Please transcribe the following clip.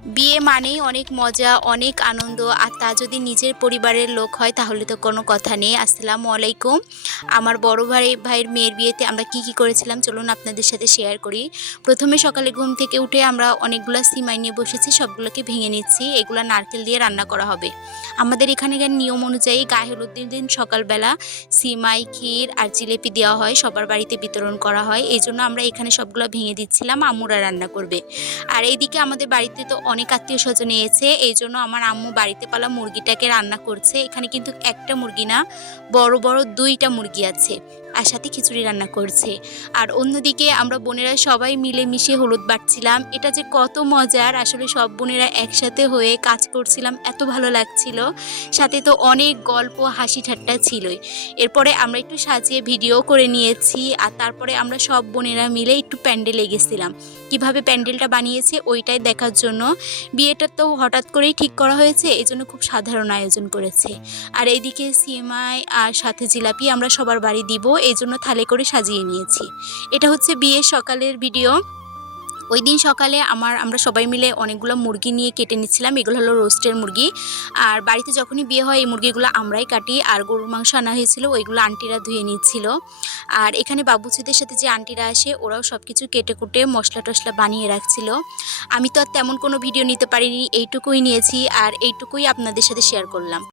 বিয়ে মানেই অনেক মজা, অনেক আনন্দ। আর তা যদি নিজের পরিবারের লোক হয় তাহলে তো কোনো কথা নেই। আসসালামু আলাইকুম। আমার বড় ভাইয়ের মেয়ের বিয়েতে আমরা কি করেছিলাম চলুন আপনাদের সাথে শেয়ার করি। প্রথমে সকালে ঘুম থেকে উঠে আমরা অনেকগুলা সিমাই নিয়ে বসেছি, সবগুলোকে ভেঙে নিচ্ছি। এগুলা নারকেল দিয়ে রান্না করা হবে। আমাদের এখানকার নিয়ম অনুযায়ী গায়ে হলুদের দিন সকালবেলা সিমাই, ক্ষীর আর জিলেপি দেওয়া হয়, সবার বাড়িতে বিতরণ করা হয়। এই জন্য আমরা এখানে সবগুলো ভেঙে দিচ্ছিলাম, আম্মুরা রান্না করবে। আর এইদিকে আমাদের বাড়িতে তো অনেক আত্মীয় স্বজন এসেছে, এই জন্য আমার আম্মু বাড়িতে পালা মুরগিটাকে রান্না করছে। এখানে কিন্তু একটা মুরগি না, বড় বড় দুইটা মুরগি আছে, আর সাথে খিচুড়ি রান্না করছে। আর অন্যদিকে আমরা বোনেরা সবাই মিলে মিশে হলুদ বাটছিলাম। এটা যে কত মজার, আসলে সব বোনেরা একসাথে হয়ে কাজ করছিলাম, এত ভালো লাগছিল। সাথে তো অনেক গল্প হাসি ঠাট্টা ছিলই। এরপরে আমরা একটু সাজিয়ে ভিডিও করে নিয়েছি, আর তারপরে আমরা সব বোনেরা মিলে একটু প্যান্ডেলে গেছিলাম। কিভাবে প্যান্ডেলটা বানিয়েছে ওইটাই দেখার জন্য। বিয়েটা তো হঠাৎ করেই ঠিক করা হয়েছে, এই জন্য খুব সাধারণ আয়োজন করেছে। আর এইদিকে সিমাই আর সাথে জিলাপি আমরা সবার বাড়ি দিব, এই জন্য থালে করে সাজিয়ে নিয়েছি। এটা হচ্ছে বিয়ের সকালের ভিডিও। ওই দিন সকালে আমরা সবাই মিলে অনেকগুলো মুরগি নিয়ে কেটে নিচ্ছিলাম। এগুলো হলো রোস্টের মুরগি। আর বাড়িতে যখনই বিয়ে হয় এই মুরগিগুলো আমরাই কাটি। আর গরুর মাংস আনা হয়েছিল, ওইগুলো আন্টিরা ধুয়ে নিচ্ছিল। আর এখানে বাবুচিদের সাথে যে আন্টিরা আসে ওরাও সব কিছু কেটে কুটে মশলা টশলা বানিয়ে রাখছিল। আমি তো আর তেমন কোনো ভিডিও নিতে পারিনি, এইটুকুই নিয়েছি আর এইটুকুই আপনাদের সাথে শেয়ার করলাম।